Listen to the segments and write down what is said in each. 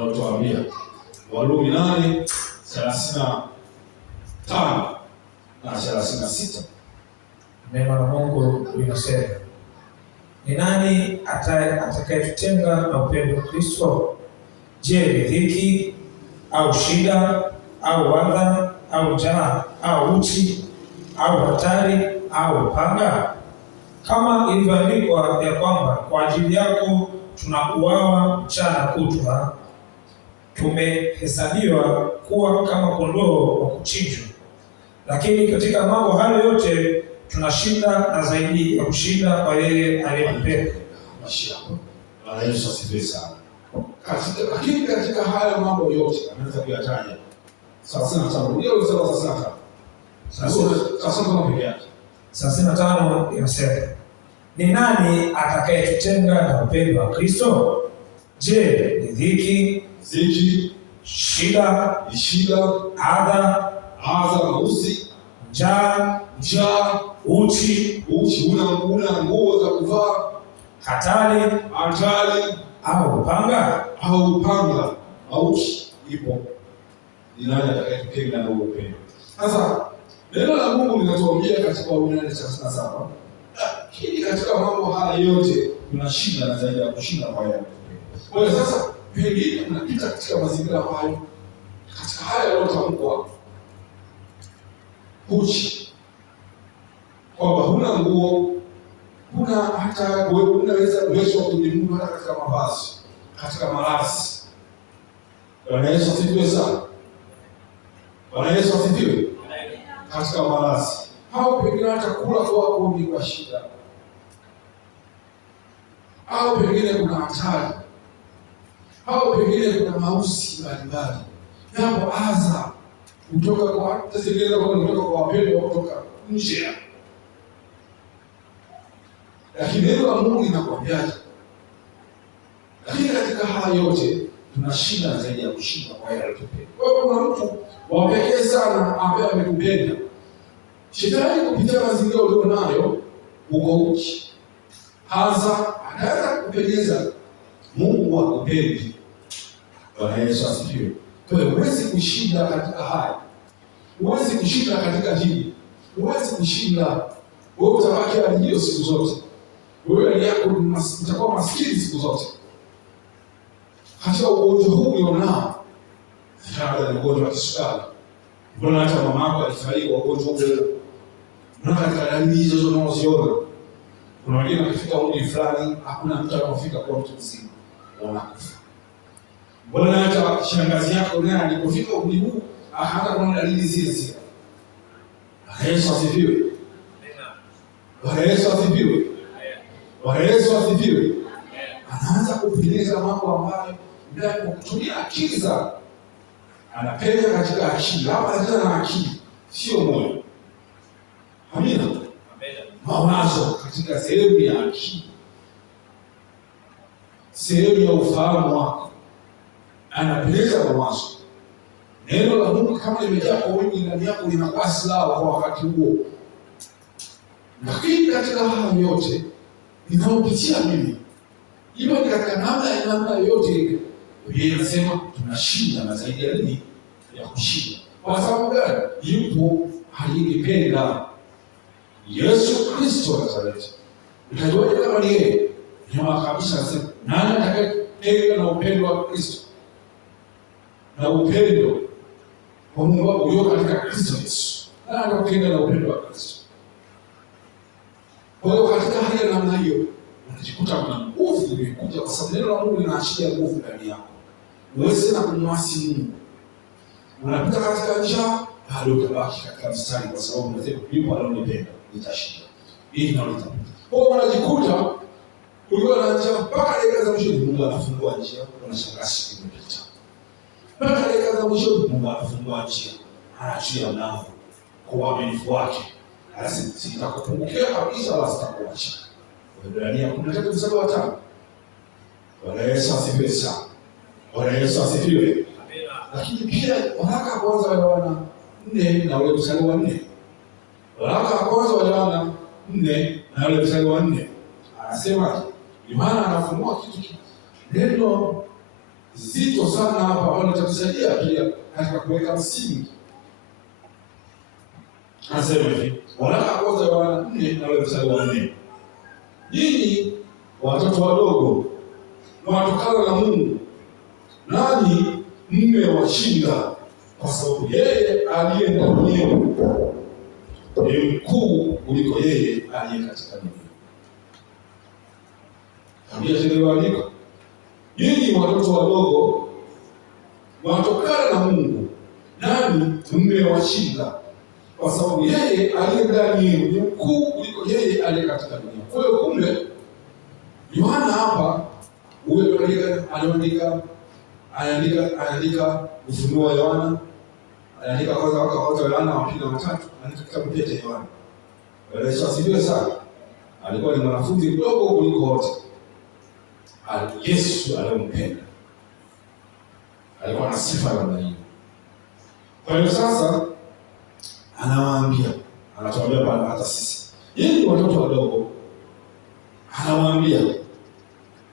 anaotuambia Warumi 8:35 na 36. Neno la Mungu linasema, ni nani atakayetutenga na upendo wa Kristo? Je, ni dhiki au shida au adha au njaa au uchi au hatari au upanga? Kama ilivyoandikwa ya kwamba kwa ajili yako tunauawa mchana kutwa, tumehesabiwa kuwa kama kondoo wa kuchinjwa. Lakini katika mambo hayo yote tunashinda na zaidi ya kushinda kwa yeye aliyetupenda. Bwana Yesu asifiwe sana. Lakini katika hayo mambo yote anaweza kuyataja. Sasa natangulia usema sasa kama peke yake. 35 inasema, ni nani atakayetutenga na upendo wa Kristo? Je, ni dhiki, shida, adha, mausi, njaa, uchi, una nguo za kuvaa, hatari au upanga, mauti ipo. Ni nani atakayetutenga na upendo? Sasa neno la Mungu linatuambia katika Warumi 8:37, lakini katika mambo haya yote tunashinda na zaidi ya kushinda kwa yeye. Kwa hiyo sasa pengine tunapita katika mazingira hayo, katika haya yaliyotamkwa, uchi, kwamba huna nguo, huna hata wewe unaweza uwezo kujimudu hata katika mavazi, katika malazi. Bwana Yesu asifiwe sana. Bwana Yesu asifiwe. Katika malazi au pengine hata kula kwako ni kwa shida, au pengine kuna hatari, au pengine kuna mausi mbalimbali, yapo adha kutoka kwa tazingine kutoka kwa wapendwa kutoka nje. Lakini neno la Mungu linakwambiaje? Lakini katika haya yote tunashinda zaidi ya kushinda kwa yeye aliyotupenda. Kwa hiyo kuna mtu wa pekee sana ambaye ametupenda. Shetani kupitia mazingira ulionayo uko uchi, hasa anaweza kupenyeza Mungu hakupendi. Bwana Yesu asifiwe. Kwa hiyo huwezi kushinda katika haya, huwezi kushinda katika hili, huwezi kushinda. Wewe utabaki hali hiyo siku zote. Wewe hali yako utakuwa maskini siku zote. Hata ugonjwa huu ulionao, labda ni ugonjwa wa kisukari. Mbona hata mama yako alifariki kwa ugonjwa huu? Mbona katika dalili hizo unazoziona? Kuna wengine wakifika umri fulani, hakuna mtu anayefika kwa mtu mzima, wanakufa. Mbona hata shangazi yako naye alipofika umri huu, hata kuna dalili zile. Bwana Yesu asifiwe. Bwana Yesu asifiwe. Bwana Yesu asifiwe. Anaanza kupeleza mambo ambayo bila kutumia akili za anapenda katika akili. Hapa anataka na akili, sio moyo. Amina. Mawazo katika sehemu ya akili, sehemu ya ufahamu wako, anapeleza mawazo. Neno la Mungu kama limejaa kwa wingi ndani yako linakuwa silaha kwa wakati huo. Lakini katika haya yote ninayopitia mimi, hiyo ni katika namna yote ile, Biblia inasema tunashinda na zaidi ya nini? Ya kushinda. Kwa sababu gani? Yupo aliyependa, Yesu Kristo wa Nazareti. Utajuaje kama ni yeye? Nyuma kabisa anasema, nani atakayetenga na upendo wa Kristo? Na upendo wa Mungu wako ulio katika Kristo Yesu. Nani atakayetenga na upendo wa Kristo? Kwa hiyo katika hali ya namna hiyo, unajikuta kuna nguvu imekuja, kwa sababu neno la Mungu linaashiria nguvu ndani yako. Uweze na kumwasi Mungu. Unapita katika njaa, bado utabaki katika mstari, kwa sababu unasema yupo anayonipenda, nitashinda. Hii ndio itapita. Kwa hiyo unajikuta ukiwa na njaa mpaka dakika za mwisho, Mungu anafungua njia, unashangaa siku imepita. Mpaka dakika za mwisho, Mungu anafungua njia, anaachia mlango kwa uaminifu wake. Anasema sitakupungukia kabisa wala sitakuacha. Waebrania 13:7-5. Bwana Yesu asifiwe sana. Bwana Yesu asifiwe. Amina. Lakini pia waraka wa kwanza wa Yohana 4 na ule mstari wa 4. Waraka wa kwanza wa Yohana 4 na ule mstari wa 4. Anasema Yohana anafunua kitu neno zito sana hapa ambalo litatusaidia pia katika kuweka msingi. Anasema hivi, waraka wa kwanza Yohana 4 na ule mstari wa 4. Nyinyi watoto wadogo mwatokana na Mungu, nanyi mmewashinda, kwa sababu yeye aliye ndani yenu ni mkuu kuliko yeye aliye katika dunia. Andiko, nyinyi watoto wadogo mwatokana na Mungu, nanyi mmewashinda, kwa sababu yeye aliye ndani yenu ni mkuu kuliko yeye aliye katika dunia. Kwa hiyo kumbe Yohana hapa huyo anaandika Ufunuo wa Yohana, anaandika kwanza Yohana wa 2 na 3, anaandika kitabu pia cha Yohana. Yesu asifiwe sana. Alikuwa ni mwanafunzi mdogo kuliko wote. Yesu alimpenda. Alikuwa na sifa namna hiyo. Kwa hiyo sasa anawaambia, anatuambia bwana hata sisi. Yeye watoto wadogo anawaambia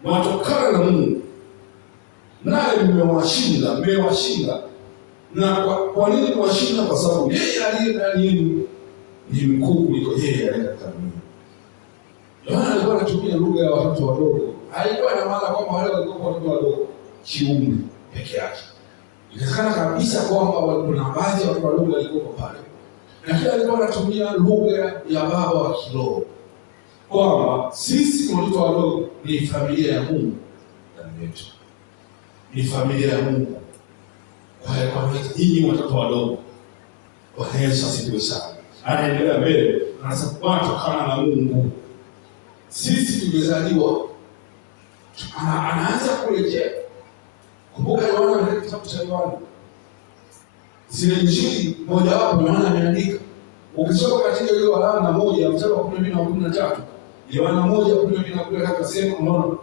mwatokana na Mungu, naye mmewashinda. Na kwa nini mwashinda? Kwa sababu yeye aliye ndani yenu ni mkuu kuliko yeye aliye katika dunia. Yohana alikuwa anatumia lugha ya watoto wadogo. Haikuwa na maana kwamba wale walikuwa watoto wadogo kiumri peke yake. Inawezekana kabisa kwamba kuna baadhi ya watoto wadogo walikuwa pale, lakini alikuwa anatumia lugha ya baba wa kiroho, kwamba sisi watoto wadogo ni familia ya Mungu ndani yetu, ni familia ya Mungu. Kwa hiyo nyinyi watoto wadogo, Bwana Yesu asifiwe sana. Anaendelea mbele, anasema watokana na Mungu. Sisi tumezaliwa, anaanza kurejea. Kumbuka Yohana katika kitabu cha Yohana, zile injili moja wapo Yohana ameandika. Ukisoma katika ile Yohana 1 mstari wa 12 na 13, Yohana 1:12 na 13 akasema, unaona,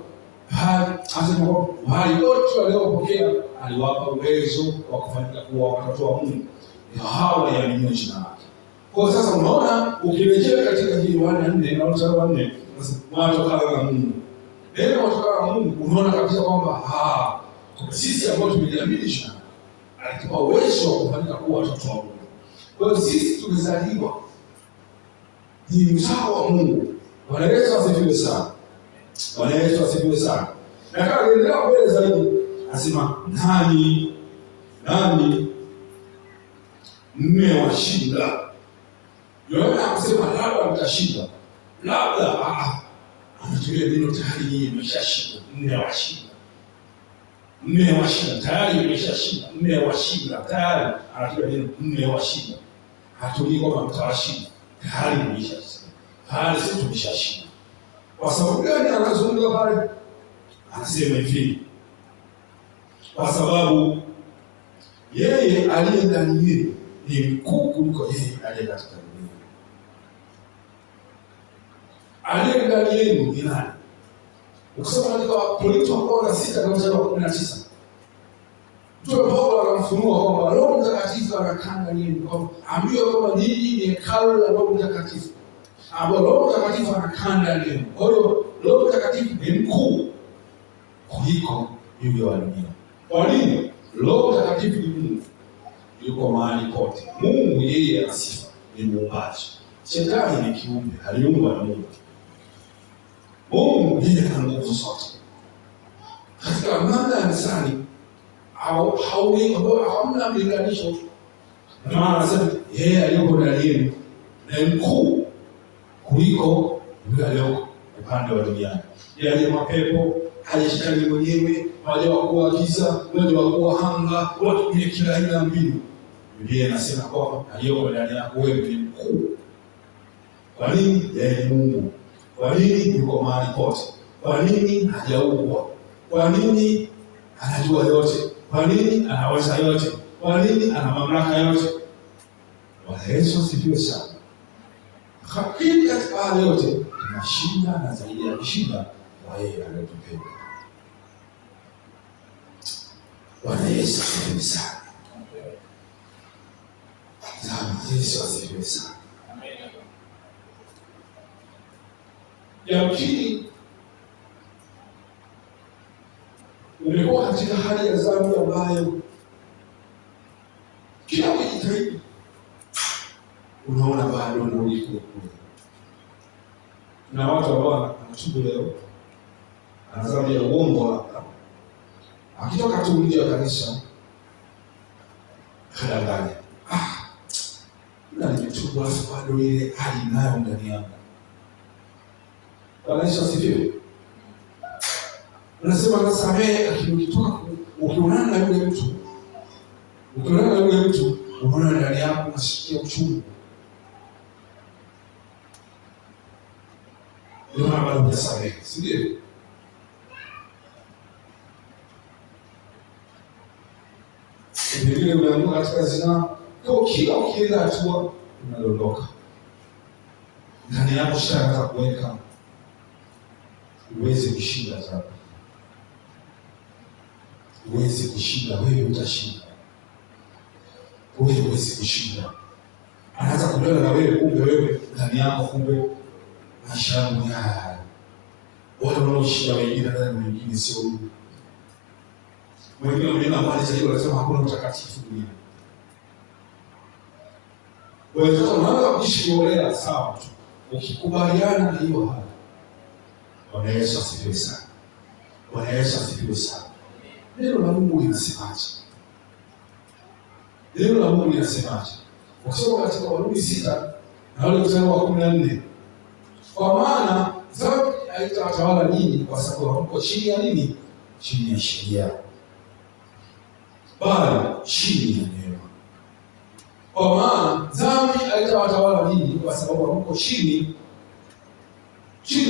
hali wote waliopokea aliwapa uwezo wa kufanyika kuwa watoto wa Mungu, hao waliamini jina lake. Kwa sasa unaona, ukirejea katika Yohana 4 na mstari wa 4, watokana na Mungu. Neno watokana na Mungu, unaona kabisa kwamba sisi ambao tumejiamini jina alitupa uwezo wa kufanyika kuwa watoto wa Mungu. Kwa hiyo sisi tumezaliwa ni mzao wa Mungu. Bwana Yesu asifiwe sana. Bwana Yesu asifiwe sana. Na kama endelea mbele zaidi, anasema nani mmewashinda. Yohana anasema labda mtashinda. Labda anatumia neno tayari nyinyi mmeshashinda, mmewashinda tayari, mmeshashinda, mmewashinda tayari. Anatumia neno mmewashinda. Hatujui kwamba mtawashinda, tayari mmeshashinda. Tayari sisi tumeshashinda. Kwa sababu gani anazungumza pale? Anasema hivi, kwa sababu yeye aliye ndani yenu ni mkuu kuliko yeye aliye katika dunia. Aliye ndani yenu ni nani? Ukisoma katika Wakorintho 6 na mstari wa 19, Mtume Paulo anamfunua kwamba Roho Mtakatifu anakaa ndani yenu, kwamba ambiwa kwamba ninyi ni hekalu la Roho Mtakatifu, ambapo Roho Mtakatifu anakaa ndani yenu. Kwa hiyo Roho Mtakatifu ni mkuu kuliko yule wa dunia. Kwa nini? Roho Mtakatifu ni Mungu, yuko mahali pote. Mungu yeye ana sifa, ni muumbaji. Shetani ni kiumbe, aliumbwa na Mungu. Mungu yeye ana nguvu zote. Katika mambo ya msani hamna mlinganisho. Na maana anasema yeye aliyoko ndani yenu ni mkuu kuliko yule aliyoko upande wa duniani. Yale mapepo hajishikani mwenyewe, wale wakuu wa giza, wale wakuu wa anga, watu wenye kila aina ya mbinu. Biblia inasema kwamba aliyoko ndani yako wewe ni mkuu. Kwa nini? Yeye ni Mungu. Kwa nini? Yuko mahali pote. Kwa nini? Hajaumbwa. Kwa nini? Anajua yote. Kwa nini? Anaweza yote. Kwa nini? Ana mamlaka yote. Bwana Yesu asifiwe sana. Hakika katika hali yote tunashinda, na zaidi ya kushinda kwa yeye aliyetupenda. Bwana Yesu asifiwe sana. Bwana Yesu asifiwe sana. Yamkini umekuwa katika katika hali ya dhambi ambayo kila ukijitahidi unaona bado unarudi kule kule. Na watu ambao wanatubu leo, ana dhambi ya uongo hapa, akitoka tu nje ya kanisa kadanganya, na nimetubu alafu bado ile hali nayo ndani yangu. Bwana Yesu asifiwe. Unasema nasamehe, lakini ukitoka ukionana na yule mtu, unaona ndani yako unasikia uchungu. Ndio maana bado unasamehe, si ndio? Vile unaanguka katika zinaa, kwa kila ukienda hatua unadondoka. Ndani yako shaka kuweka uweze kushinda dhambi. Uweze kushinda, wewe utashinda. Wewe uweze kushinda. Anaanza kujiona na wewe, kumbe wewe ndani yako, kumbe maisha yangu haya. Wale wanaoshinda wengine ndani wengine sio huyu. Wengine wanaenda mbali zaidi, wanasema hakuna mtakatifu duniani. Wewe sasa unaanza kuishi holela, sawa tu. Ukikubaliana na hiyo hali. Bwana Yesu asifiwe sana. Bwana Yesu asifiwe sana. Neno la Mungu linasemaje? Neno la Mungu linasemaje? Ukisoma katika Warumi 6 na ule mstari wa 14. Kwa maana dhambi haitawatawala ninyi kwa sababu hamko chini ya nini? Chini ya sheria, bali chini ya neema. Kwa maana dhambi haitawatawala ninyi kwa sababu hamko chini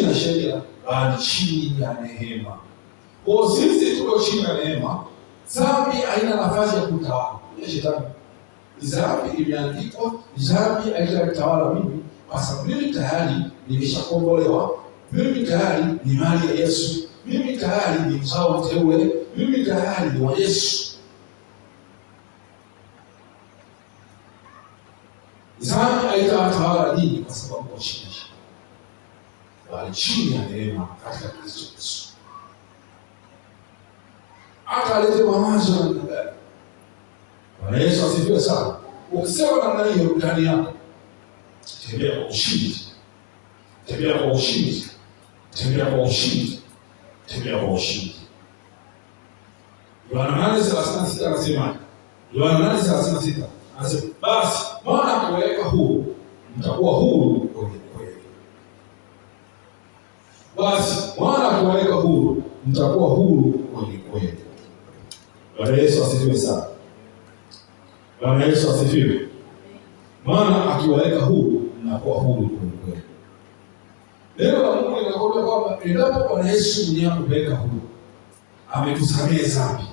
ya sheria, bali chini ya neema. Kwa sisi tuko chini ya neema, dhambi haina nafasi ya kutawala. Ni shetani. Dhambi imeandikwa, dhambi haitatawala mimi kwa sababu mimi tayari nimeshakombolewa. Mimi tayari ni mali ya Yesu. Mimi tayari ni mzao mteule. Mimi tayari ni wa Yesu. Dhambi haitatawala ninyi kwa sababu kwa chini, bali chini ya neema katika Kristo Yesu. Hata alete mawazo na ndani. Bwana Yesu asifiwe sana. Ukisema namna hiyo ndani yako, tembea kwa ushindi. Tembea kwa ushindi. Tembea kwa ushindi. Tembea kwa ushindi. Yohana 8:36 anasema, Yohana 8:36 anasema, basi mwana akiwaweka huru, mtakuwa huru kweli kweli. Basi mwana akiwaweka huru, mtakuwa huru kweli kweli. Bwana Yesu asifiwe sana. Bwana Yesu asifiwe. Maana akiwaweka huru, mnakuwa huru kweli kweli. Neno la Mungu linakwambia kwamba endapo Bwana Yesu mwenyewe amekuweka huru, amekusamehe dhambi,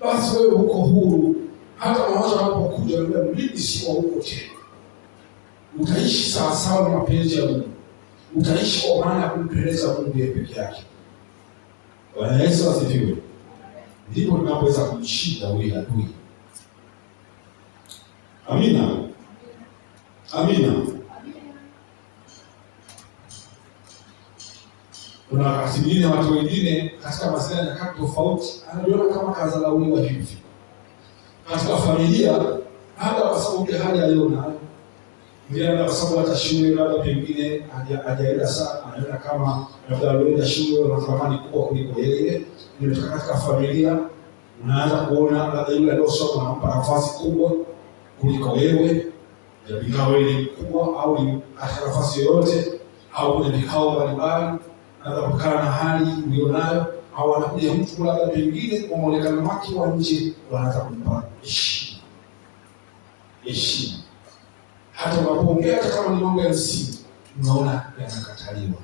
basi wewe uko huru. Hata mawazo yanapokuja wewe, mimi sio huko tena. Utaishi sawa sawa na mapenzi ya Mungu. Utaishi kwa maana ya kumpendeza Mungu yeye peke yake. Bwana Yesu asifiwe. Ndipo tunapoweza kumshinda huyu adui. Amina. Amina. Kuna wakati mwingine watu wengine katika mazingira ya nyakati tofauti anajiona kama kazalauliwa hivi. Katika familia, hata kwa sababu ya hali aliyonayo, ndio kwa sababu hata shule labda pengine hajaenda sana, anaona kama labda alienda shule na thamani kubwa kuliko yeye. Nimetoka katika familia, unaanza kuona labda yule aliyosoma anampa nafasi kubwa kuliko wewe, ingawa wewe ni mkubwa au ni katika nafasi yoyote au kwenye vikao mbalimbali, na kutokana na hali ulionayo, au anakuja mtu labda pengine kwa muonekano wake wa nje, wanaanza kumpa heshima. Hata unapoongea hata kama ni mambo ya msingi, unaona yanakataliwa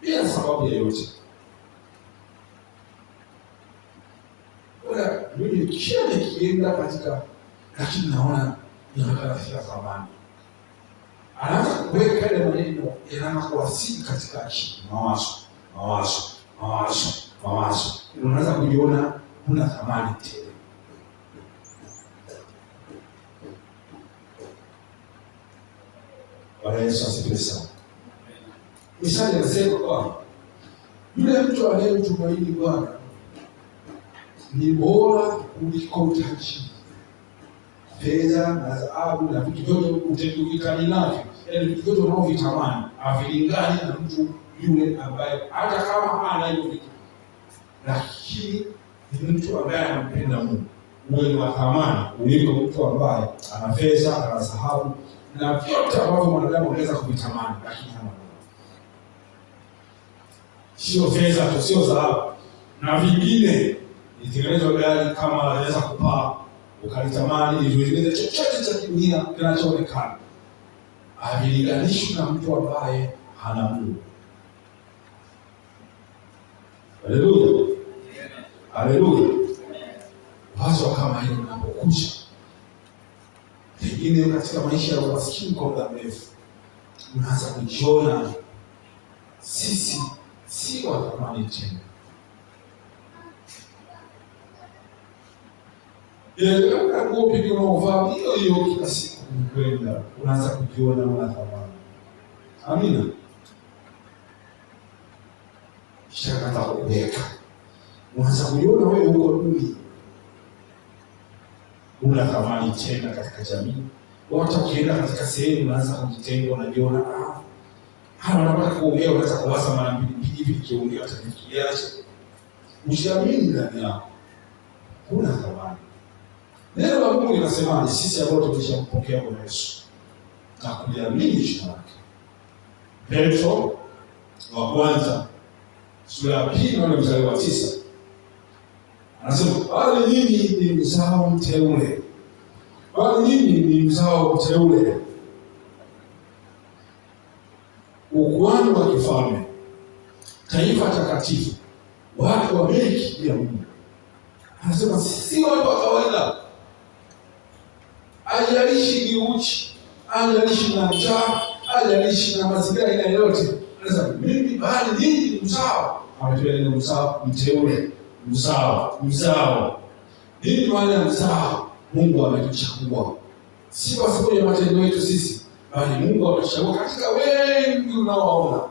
bila sababu yoyote. Wala mimi kila nikienda katika, lakini naona inaonekana fika zamani. Anaanza kuweka ile maneno yanaanza kuwasili katika akili, mawazo. Unaanza kujiona huna thamani tena. Bwana Yesu asifiwe sana. Misali anasema kwamba yule mtu anayemtumaini Bwana ni bora kuliko utajiri. Fedha na dhahabu na vitu vyote uvikani navyo, yaani vitu vyote unaovitamani havilingani na mtu yule ambaye hata kama hana hivyo vitu, lakini ni mtu ambaye anampenda Mungu. Uwe wa thamani kuliko mtu ambaye ana fedha, ana dhahabu na vyote ambavyo mwanadamu anaweza kuvitamani, lakini hana Mungu. Sio fedha tu, sio dhahabu na vingine, itengenezwa gari kama anaweza kupaa ukalitamani, ilitengeneza chochote cha dunia kinachoonekana, havilinganishwi na mtu ambaye hana Mungu. Haleluya, haleluya. Wazo kama hilo linapokuja, pengine katika maisha ya umaskini kwa muda mrefu, unaanza kujiona sisi si wa thamani tena. Ile nguo pekee unaovaa hiyo hiyo kila siku kwenda, unaanza kujiona una thamani. Amina. Shaka kuweka, unaanza kujiona wewe uko duni, una thamani tena katika jamii. Watu wakienda katika sehemu, unaanza kujitenga, unajiona unapata kuongea, unaanza kuwaza mara mbili hivi, kiongea atakiacha. Usiamini ndani yako kuna thamani. Neno la Mungu linasemaje sisi ambao tumeshampokea Bwana Yesu na kuliamini jina lake? Petro wa kwanza sura ya 2 na mstari wa 9 anasema, bali nyinyi ni mzao mteule, bali nyinyi ni mzao mteule, ukuhani wa kifalme, taifa takatifu, watu wa milki ya Mungu. Anasema si watu wa kawaida. Ajalishi ni uchi, ajalishi na njaa, ajalishi na mazingira aina yoyote, anasema mimi bali nyinyi ni mzao. Ametueleza neno mzao, mteule, mzao. Nini maana ya mzao? Mungu ametuchagua, si kwa sababu ya matendo yetu sisi, bali Mungu ametuchagua katika wengi unaowaona.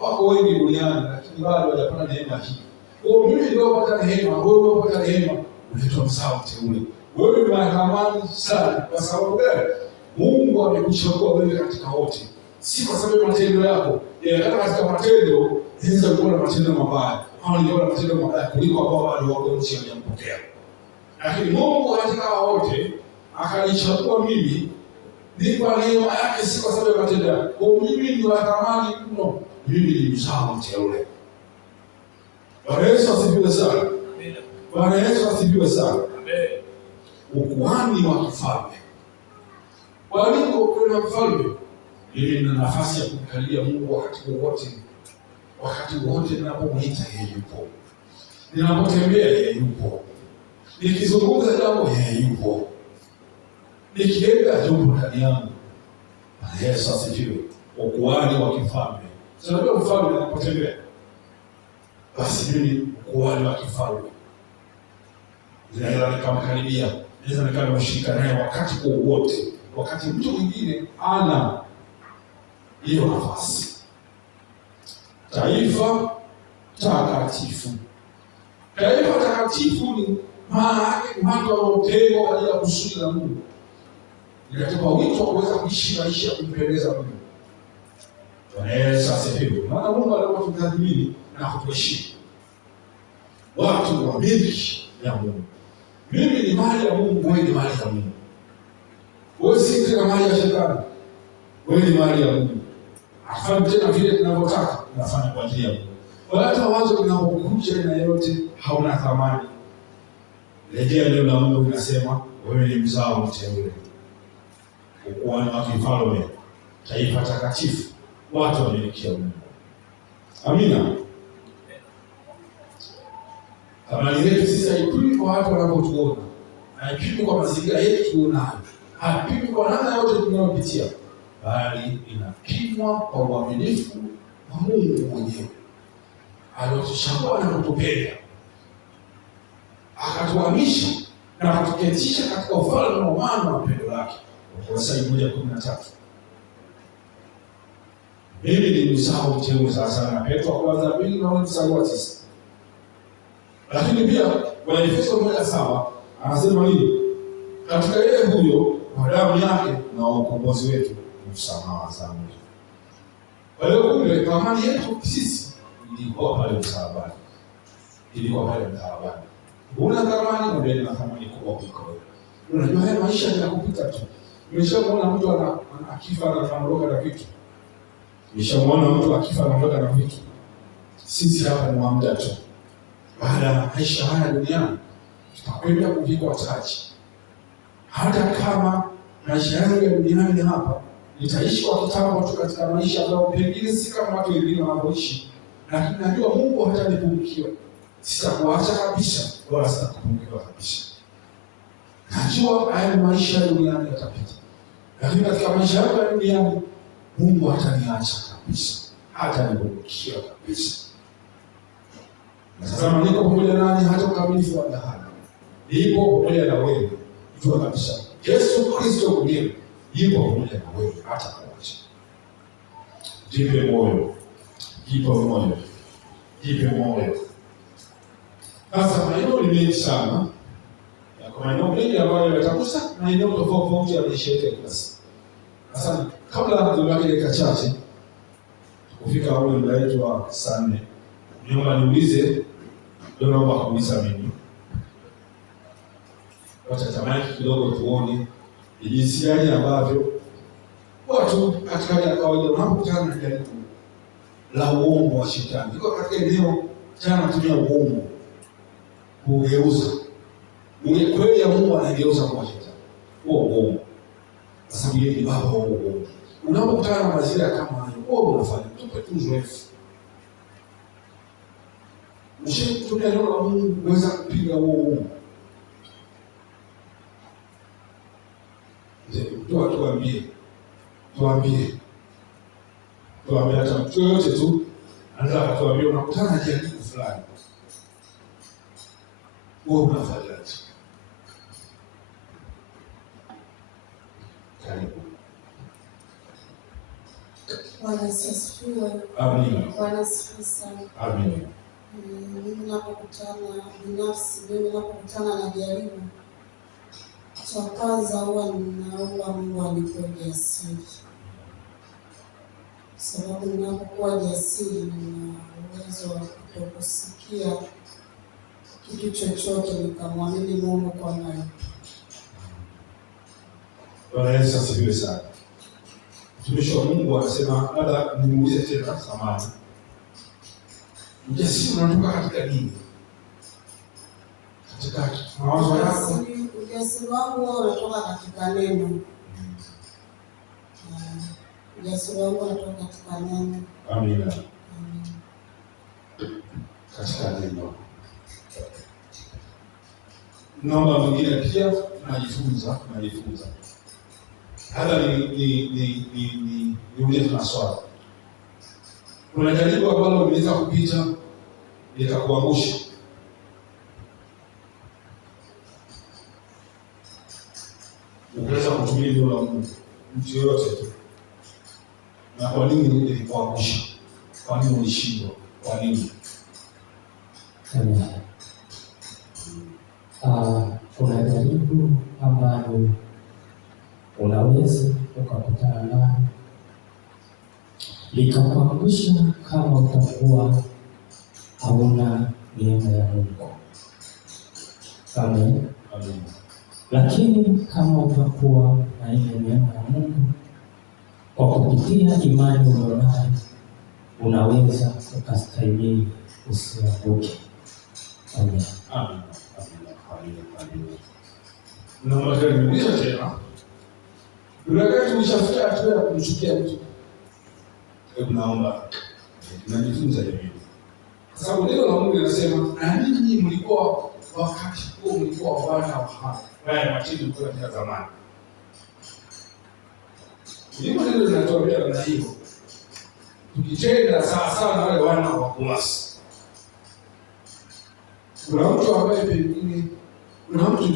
Wako wengi duniani, lakini bado hawajapata neema hii. Kwa mimi ndio napata neema, wewe unapata neema, unaitwa mzao mteule. Wewe ni wa thamani sana. Kwa sababu gani? Mungu amekuchagua wewe katika wote, si kwa sababu ya matendo yako. Kama katika matendo inaweza kuwa na matendo mabaya au ndio na matendo mabaya kuliko ambao bado wako nchi hawajampokea, lakini Mungu katika wote akanichagua mimi, ni kwa neema yake, si kwa sababu ya matendo yako. Kwa mimi ni wa thamani mno, mimi ni mzao mteule. Bwana Yesu asifiwe sana. Bwana Yesu asifiwe sana. Ukuhani wa kifalme. Kwa nini ukuhani wa kifalme? Ili nina nafasi ya kumkalia Mungu wakati wote ninapomwita yeye yupo. Ninapotembea yeye yupo. Nikizungumza jambo yeye yupo. Nikienda yupo ndani yangu. Bwana Yesu asifiwe. Ukuhani wa kifalme. Sasa mfalme anapotembea, basi mimi ukuhani wa kifalme ninaweza nikamkaribia, naweza nikamshirika naye wakati wowote, wakati mtu mwingine ana hiyo nafasi. Taifa takatifu. Taifa takatifu ni maana yake watu waliotengwa kwa ajili ya kusudi la Mungu. Inatupa wito wa kuweza kuishi maisha ya kumpendeza Mungu. Bwana Yesu asifiwe. Maana Mungu anatutathmini na kutuheshimu. Watu wa milki ya Mungu. Mimi ni mali ya Mungu, wewe ni mali ya Mungu. Wewe si tena mali ya shetani. Wewe ni mali ya Mungu. Afanye tena vile tunavyotaka, tunafanya kwa ajili ya Mungu. Kwa hata wazo linapokuja na yote hauna thamani. Rejea neno la Mungu linasema wewe ni mzao mteule. Ukuhani wa kifalme, taifa takatifu, watu wa milki ya Mungu. Amina. Thamani yetu sisi haipimi kwa watu wanapotuona, haipimi kwa mazingira yetu tuonayo, haipimi kwa namna yote tunayopitia, bali inapimwa kwa uaminifu wa Mungu mwenyewe aliyotuchagua na kutupenda, akatuhamisha na kutuketisha katika ufalme wa mwana wa pendo lake. Wakolosai 1:13. Mimi ni mzao mteule sana. Petro wa kwanza 2 na mstari wa 9. Lakini pia Waefeso 1:7 anasema hivi, katika yeye huyo kwa damu yake na ukombozi wetu msamaha wa dhambi. Kwa hiyo kumbe thamani yetu sisi ilikuwa pale msalabani. Una thamani mbele na thamani kubwa kuliko wewe. Unajua haya maisha yanakupita tu. Umeshamuona mtu akifa anaondoka na vitu. Umeshamuona mtu akifa anaondoka na vitu. Sisi hapa ni muda tu. Baada ya maisha haya duniani tutakwenda kuvikwa taji. Hata kama maisha yangu ya duniani hapa nitaishi kwa kitambo tu katika maisha ambayo pengine si kama watu wengine wanavyoishi, lakini najua Mungu hatanipungukia. Sitakuacha kabisa wala sitakupungukia kabisa. Najua haya maisha ya duniani yatapita, lakini katika maisha yangu ya duniani Mungu hataniacha kabisa, hatanipungukia kabisa. Sasa niko pamoja nani hata ukamilifu wa dahari. Nipo pamoja na wewe. Jua kabisa Yesu Kristo mwenyewe yupo pamoja na wewe hata kuacha. Jipe moyo. Sasa maeneo ni mengi sana. Kwa maeneo mengi ambayo yatagusa maeneo tofauti ya maisha yetu ya kila siku. Sasa kabla tubaki dakika chache kufika ule muda wetu wa saa 4, niomba niulize, naomba kuuliza mimi. Wacha tamaki kidogo tuone jinsi gani ambavyo watu katika hali ya kawaida wanapokutana na jaribu la uongo wa shetani. Iko katika eneo jana tumia uongo kugeuza. Kweli ya Mungu anageuza kwa shetani. Huo uongo. Sasa yeye ni baba wa uongo. Unapokutana na mazingira kama hayo, wewe unafanya tupe tu uzoefu. Ushakutumia neno la Mungu kuweza kupiga huo uongo. Tuambie hata mtu yoyote tu anataka tuambie unakutana na jaribu fulani. Wewe unafanyaje? Karibu. Bwana asifiwe. Amina. Bwana asifiwe sana. Amina. Mimi ninapokutana na jaribu, cha kwanza huwa ninaomba Mungu anipe ujasiri, sababu ninapokuwa jasiri nina uwezo wa kutokusikia kitu chochote nikamwamini Mungu kwamba yupo. Bwana Yesu asifiwe sana. Mtumishi wa Mungu anasema, labda nimuulize tena samahani. Ujasiri unatoka katika nini? Katika mawazo yako? Ujasiri wangu unatoka katika neno. Ujasiri wangu unatoka katika neno. Amina. Katika neno. Naomba mwingine pia najifunza. Hata niulize tuna swali. Kuna jaribu ambalo unaweza kupita likakuangusha. Unaweza kutumia neno la Mungu mtu yoyote tu. Na kwa nini lilikuangusha? Kwa nini ulishindwa? Kwa nini? Kuna jaribu ambalo unaweza ukakutana nalo likakuangusha kama utakuwa hauna neema ya Mungu. Amen. Lakini kama utakuwa na ile neema ya Mungu, kwa kupitia imani ulionayo, unaweza ukastahimili usianguke. Amen. Amen. Naomba tena. Unataka tushafikia hatua ya kumchukia mtu. Hebu naomba najifunza hivi. Kwa sababu neno la Mungu linasema, na ninyi mlikuwa wakati huo mlikuwa wana wa haki. Haya matendo mlikuwa katika zamani. Ndio neno linatuambia namna hiyo. Tukitenda sawa na wale wana wa kuasi. Kuna mtu ambaye pengine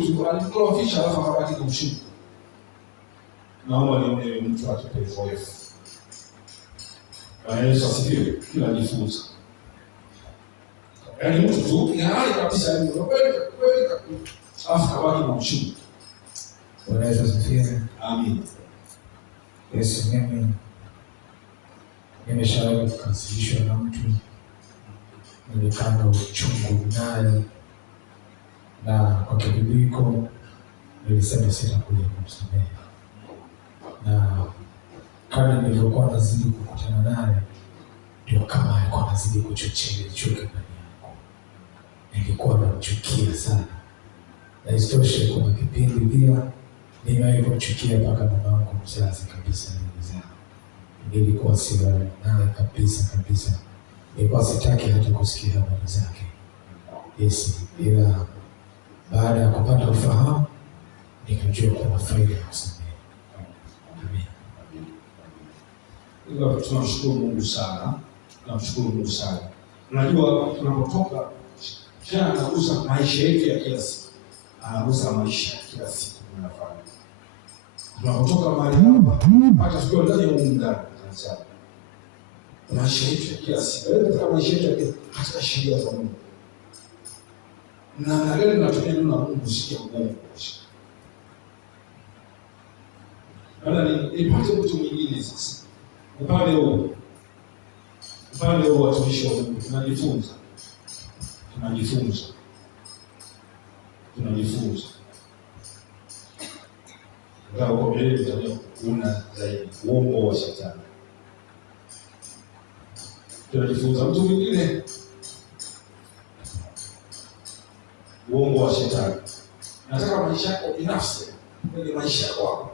tu alikorofisha alafu akabaki kumshinda. Naomba nione mtu atupe uzoefu. Bwana Yesu asifiwe. Kila jifunza. Yaani mtu tu ni hali kabisa, yaani kweli alafu kabaki na uchungu. Unaweza kusikia? Amen. Yesu, mimi nimeshawahi kukasirishwa na mtu, nilikana uchungu naye, na kwa kibibiko nilisema sitakuja kumsamehe, na kadri nilivyokuwa nazidi kukutana naye ndio kama alikuwa nazidi kuchochea chuki ndani yangu. Nilikuwa namchukia sana, na isitoshe kuna kipindi pia nimewahi kumchukia mpaka mama wangu mzazi kabisa. Nilikuwa siwali naye kabisa, nilikuwa sitaki hata kusikia habari zake. Yes, ila baada ya kupata ufahamu nikajua kuna faida ya kusamehe. Amen. Ila tunamshukuru Mungu sana. Unajua tunapotoka tena anagusa maisha yetu ya kila siku. Anagusa maisha ya kila siku tunafanya. Tunapotoka mahali hapa hata tukiwa ndani ya Mungu ndani kanisa. Maisha yetu ya kila siku. Katika maisha yetu ya katika sheria za Mungu. Na gani tunatumia neno la Mungu sikia Mungu. Nipate mtu mwingine sasa. Upande huu watumishi wa Mungu tunajifunza. Ndio kwa mbele tutaje kuna zaidi uongo wa shetani. Tunajifunza mtu mwingine uongo wa shetani. Nataka maisha yako binafsi, ni maisha yako.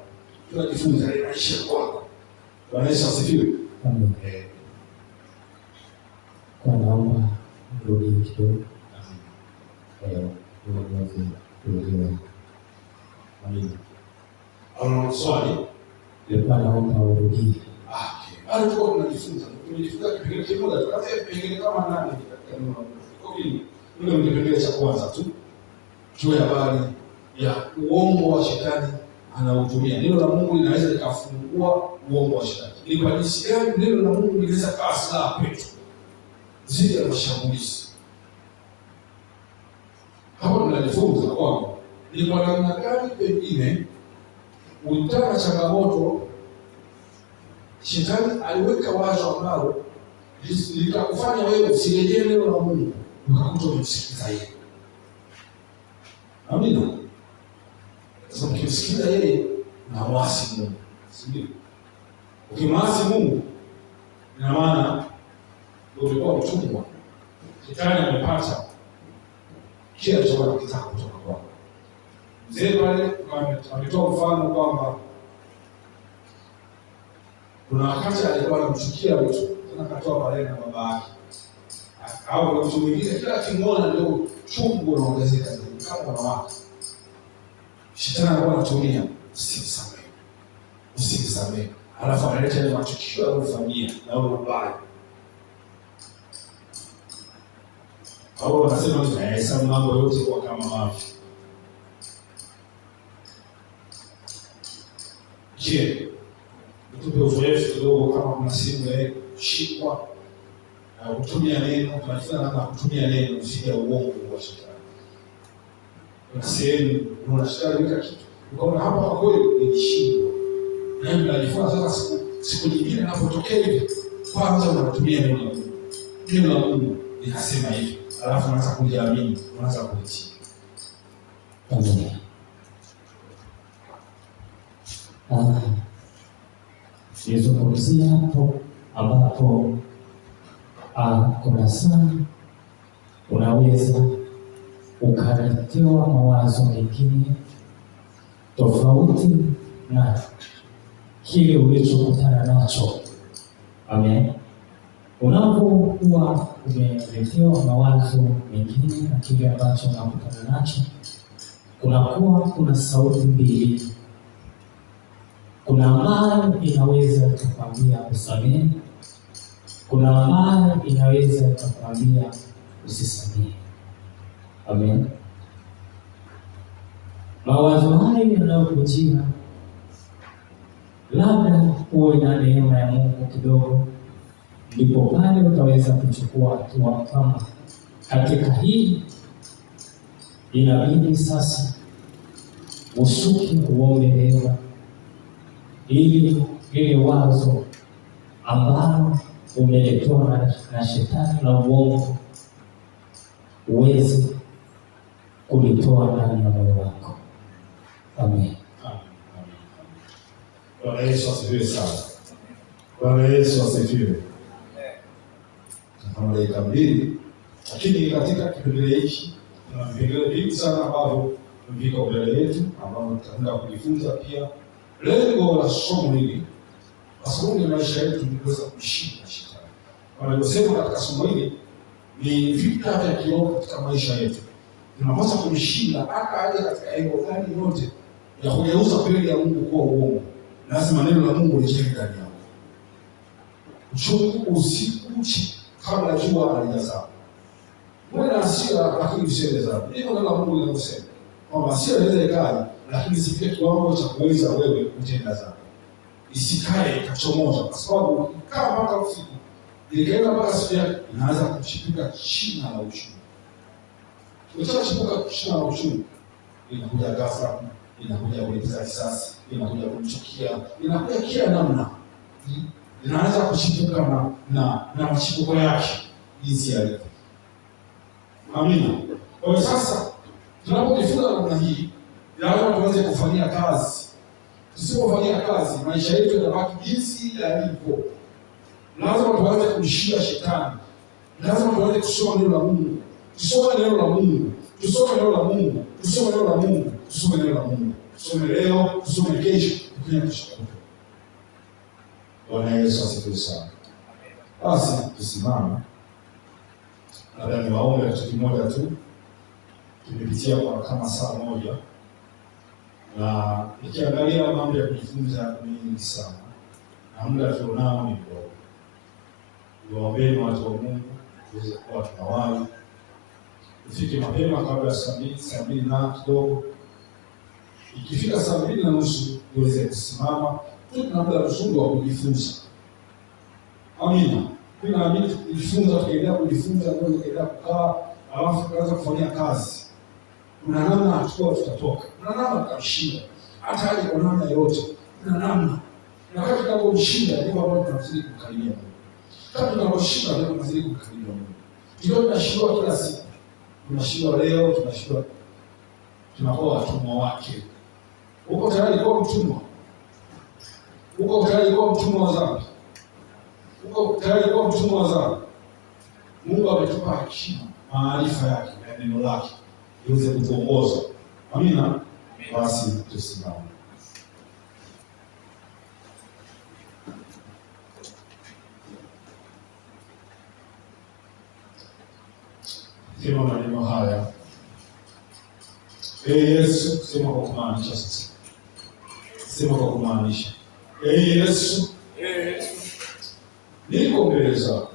Tunajifunza ni maisha yako. Bwana Yesu asifiwe. Amen. Kwa naomba rudi kidogo. Amen. Ana swali? Nilikuwa naomba urudi. Okay. Alikuwa tunajifunza kipengele kimoja tu. Hata kipengele kama nani katika neno la Mungu. Ndio kipengele cha kwanza tu. Juu ya habari ya uongo wa shetani anautumia. Neno la Mungu linaweza likafungua uongo wa shetani. Ni kwa jinsi gani neno la Mungu linaweza kuwa silaha kwetu zidi ya mashambulizi. Hapo tunajifunza kwamba ni kwa namna gani pengine utaka changamoto shetani aliweka wazo ambalo litakufanya wewe usirejee neno la Mungu ukakuta umemsikiza yeye. Amina. Sasa ukimsikiza yeye na wasi Mungu. Sio? Ukimwasi Mungu ina maana ulikuwa mtumwa. Shetani amepata kile alichokuwa anataka kutoka kwako. Mzee pale ametoa mfano kwamba kuna wakati alikuwa anamchukia mtu, tena akatoa pale na baba yake. Au mtu mwingine kila kimwona ndio chungu unaongezeka zaidi kama wanawake. Shetani alikuwa anatumia usimsamehe. Alafu analeta ile matukio ya kufanyia na ule ubaya. Au wanasema hesabu mambo yote kwa kama mavi. Je, tupe uzoefu kidogo kama kuna simu ya kushikwa na kutumia neno, tunajifunza namna kutumia neno dhidi ya uongo wa shetani. Kuna sehemu unashika kitu. Ukaona hapa kwa kweli nilishindwa. Na tunajifunza sasa siku nyingine inapotokea hivi, kwanza unatumia neno la Mungu. Neno la Mungu linasema hivi. Alafu unaanza kujiamini, unaanza kuitii. Amen. Nizungumzia hapo ambapo kuna sana unaweza ukaletewa mawazo mengine tofauti na kile ulichokutana nacho. Amen. Unapokuwa umeletewa mawazo mengine na kile ambacho unakutana nacho, kuna sauti mbili. Kuna ambayo inaweza kukwambia usamehe, kuna ambayo inaweza kukwambia usisamehe. Amen. Mawazo hayo yanayokujia, labda uwe na neema ya Mungu kidogo, ndipo pale utaweza kuchukua hatua kama Katika hii inabidi sasa usuke, uombe neema ili ile wazo ambalo umeletewa na shetani la uongo uweze kulitoa ndani ya moyo wako. Amen. Bwana Yesu asifiwe sana. Bwana Yesu asifiwe. Kama dakika mbili, lakini katika kipengele hiki kuna vipengele vingi sana ambavyo viko mbele yetu ambavyo tutaenda kujifunza pia. Lengo la somo hili kwa sababu ni maisha yetu ni kuweza kushinda shetani. Wanavyosema katika somo hili ni vita vya kiroho katika maisha yetu. Tunapaswa kumshinda hata aje katika eneo gani yote ya kugeuza kweli ya Mungu kuwa uongo. Lazima neno la Mungu lijenge ndani yako. Uchungu usikuche kabla jua halijazama. Wewe na hasira lakini usiende dhambi. Ndio neno la Mungu linalosema. Kwamba hasira inaweza ikaja lakini isifike kiwango cha kuweza wewe kutenda dhambi. Isikae kachomoza kwa sababu kama mpaka usiku ikaenda mpaka siku yake inaanza kuchipuka shina la uchungu. Ukishachipuka shina la uchungu inakuja ghafla, inakuja kulipiza kisasi, inakuja kumchukia, inakuja kila namna. Inaanza kuchipuka na machipuko yake jinsi yalivyo. Amina. Kwa hiyo sasa tunapojifunza namna hii, lazima tuanze kufanyia kazi. Tusipofanyia kazi, maisha yetu yatabaki jinsi yalivyo. Lazima tuanze kumshinda shetani. Lazima tuanze kusoma neno la Mungu. Tusome neno la Mungu. Tusome neno la Mungu. Tusome neno la Mungu. Tusome neno la Mungu. Tusome leo, tusome kesho, tukija kesho. Bwana Yesu asifiwe sana. Basi tusimame. Labda niwaombe kitu kimoja tu. Tumepitia kwa kama saa moja. Na ikiangalia mambo ya kujifunza mengi sana. Na muda tulionao ni mdogo. Niwaombeni watu wa Mungu tuweze kuwa tunawahi. Ufike mapema kabla saa mbili na kidogo. Ikifika saa 2:30 tuweze kusimama. Tuna muda mzuri wa kujifunza. Amina. Tunaamini tukijifunza, tukiendelea kujifunza, ndio tukiendelea kukaa, alafu tuanza kufanyia kazi. Kuna namna hatua tutatoka. Kuna namna tutashinda. Hata hadi kwa namna yote. Kuna namna. Na wakati tunaposhinda ndipo ambapo tunazidi kukaribia Mungu. Kama tunaposhinda ndipo tunazidi kukaribia Mungu. Ndio tunashindwa kila siku. Tunashindwa leo, tunashindwa. Tunakuwa watumwa wake. Uko tayari kuwa mtumwa? Uko tayari kuwa mtumwa wa dhambi? Uko tayari kuwa mtumwa wa dhambi? Mungu ametupa hekima, maarifa yake na neno lake iweze kutuongoza. Amina. Basi tusimame. Sema maneno haya. Yesu, sema kwa kumaanisha sasa. Sema kwa kumaanisha. Yesu, niko mbele zako.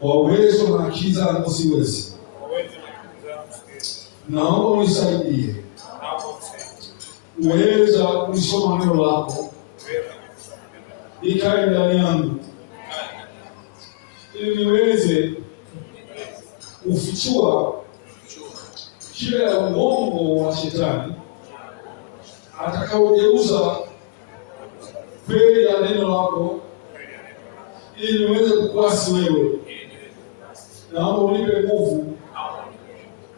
Kwa uwezo na akili zangu siwezi. Naomba unisaidie. Uweza kulisoma neno lako. Ikae ndani yangu. Ili niweze kufichua kila uongo wa shetani atakaogeuza kweli ya neno lako ili niweze kukuasi wewe. Naomba unipe nguvu,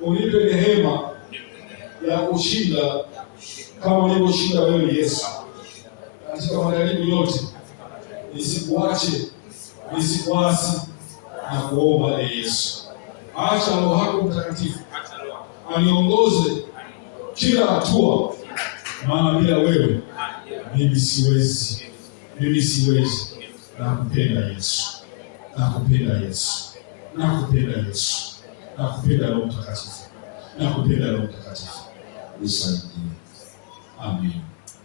unipe neema ya kushinda kama ulivyoshinda wewe Yesu. Katika majaribu yote nisikuache, nisikuasi na kuomba Yesu. Acha Roho yako Mtakatifu aniongoze kila hatua, maana bila wewe mimi siwezi. Mimi siwezi. Nakupenda Yesu. Nakupenda Yesu. Nakupenda Yesu. Nakupenda Roho Mtakatifu. Nakupenda Roho Mtakatifu. Nisaidie. Amen.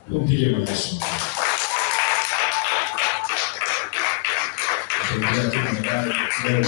Tumpige Yesu. Tunaendelea tu na